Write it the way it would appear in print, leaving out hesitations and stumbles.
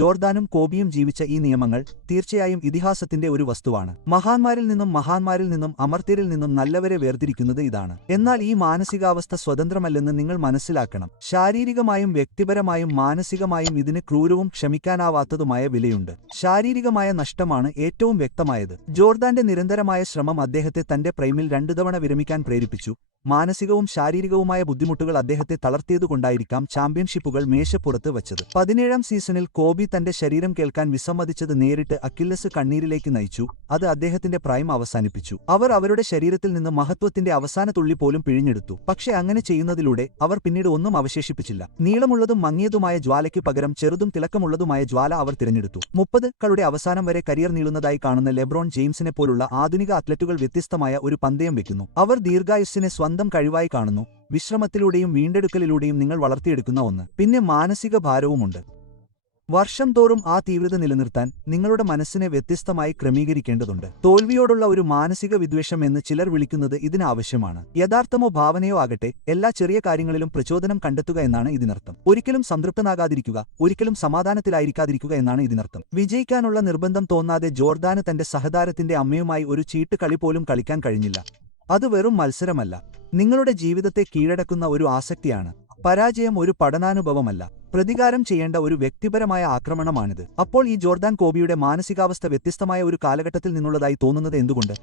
ജോർദാനും കോബിയും ജീവിച്ച ഈ നിയമങ്ങൾ തീർച്ചയായും ഇതിഹാസത്തിന്റെ ഒരു വസ്തുവാണ്. മഹാന്മാരിൽ നിന്നും അമർത്യരിൽ നിന്നും നല്ലവരെ വേർതിരിക്കുന്നത് ഇതാണ്. എന്നാൽ ഈ മാനസികാവസ്ഥ സ്വതന്ത്രമല്ലെന്ന് നിങ്ങൾ മനസ്സിലാക്കണം. ശാരീരികമായും വ്യക്തിപരമായും മാനസികമായും ഇതിന് ക്രൂരവും ക്ഷമിക്കാനാവാത്തതുമായ വിലയുണ്ട്. ശാരീരികമായ നഷ്ടമാണ് ഏറ്റവും വ്യക്തമായത്. ജോർദാന്റെ നിരന്തരമായ ശ്രമം അദ്ദേഹത്തെ തന്റെ പ്രൈമിൽ 2 തവണ വിരമിക്കാൻ പ്രേരിപ്പിച്ചു. മാനസികവും ശാരീരികവുമായ ബുദ്ധിമുട്ടുകൾ അദ്ദേഹത്തെ തളർത്തിയതുകൊണ്ടായിരിക്കാം ചാമ്പ്യൻഷിപ്പുകൾ മേശപ്പുറത്ത് വച്ചത്. 17ാം സീസണിൽ കോബി തന്റെ ശരീരം കേൾക്കാൻ വിസമ്മതിച്ചത് നേരിട്ട് അക്കില്ലസ് കണ്ണീരിലേക്ക് നയിച്ചു. അത് അദ്ദേഹത്തിന്റെ പ്രൈം അവസാനിപ്പിച്ചു. അവർ അവരുടെ ശരീരത്തിൽ നിന്ന് മഹത്വത്തിന്റെ അവസാന തുള്ളി പോലും പിഴിഞ്ഞെടുത്തു. പക്ഷേ അങ്ങനെ ചെയ്യുന്നതിലൂടെ അവർ പിന്നീട് ഒന്നും അവശേഷിപ്പിച്ചില്ല. നീളമുള്ളതും മങ്ങിയതുമായ ജ്വാലയ്ക്ക് പകരം ചെറുതും തിളക്കമുള്ളതുമായ ജ്വാല അവർ തിരഞ്ഞെടുത്തു. 30കളുടെ അവസാനം വരെ കരിയർ നീളുന്നതായി കാണുന്ന ലെബ്രോൺ ജെയിംസിനെ പോലുള്ള ആധുനിക അത്ലറ്റുകൾ വ്യത്യസ്തമായ ഒരു പന്തയം വെക്കുന്നു. അവർ ദീർഘായുസ്സിനെ സ്വന്തം കഴിവായി കാണുന്നു. വിശ്രമത്തിലൂടെയും വീണ്ടെടുക്കലിലൂടെയും നിങ്ങൾ വളർത്തിയെടുക്കുന്ന ഒന്ന്. പിന്നെ മാനസിക ഭാരവുമുണ്ട്. വർഷം തോറും ആ തീവ്രത നിലനിർത്താൻ നിങ്ങളുടെ മനസ്സിനെ വ്യത്യസ്തമായി ക്രമീകരിക്കേണ്ടതുണ്ട്. തോൽവിയോടുള്ള ഒരു മാനസിക വിദ്വേഷം എന്ന് ചിലർ വിളിക്കുന്നത് ഇതിനാവശ്യമാണ്. യഥാർത്ഥമോ ഭാവനയോ ആകട്ടെ, എല്ലാ ചെറിയ കാര്യങ്ങളിലും പ്രചോദനം കണ്ടെത്തുക എന്നാണ് ഇതിനർത്ഥം. ഒരിക്കലും സംതൃപ്തനാകാതിരിക്കുക, ഒരിക്കലും സമാധാനത്തിലായിരിക്കാതിരിക്കുക എന്നാണ് ഇതിനർത്ഥം. വിജയിക്കാനുള്ള നിർബന്ധം തോന്നാതെ ജോർദാന് തന്റെ സഹതാരത്തിന്റെ അമ്മയുമായി ഒരു ചീട്ട് കളി പോലും കളിക്കാൻ കഴിഞ്ഞില്ല. അത് വെറും മത്സരമല്ല, നിങ്ങളുടെ ജീവിതത്തെ കീഴടക്കുന്ന ഒരു ആസക്തിയാണ്. പരാജയം ഒരു പഠനാനുഭവമല്ല, പ്രതികാരം ചെയ്യേണ്ട ഒരു വ്യക്തിപരമായ ആക്രമണമാണിത്. അപ്പോൾ ഈ ജോർദാൻ കോബിയുടെ മാനസികാവസ്ഥ വ്യത്യസ്തമായ ഒരു കാലഘട്ടത്തിൽ നിന്നുള്ളതായി തോന്നുന്നത് എന്തുകൊണ്ട്?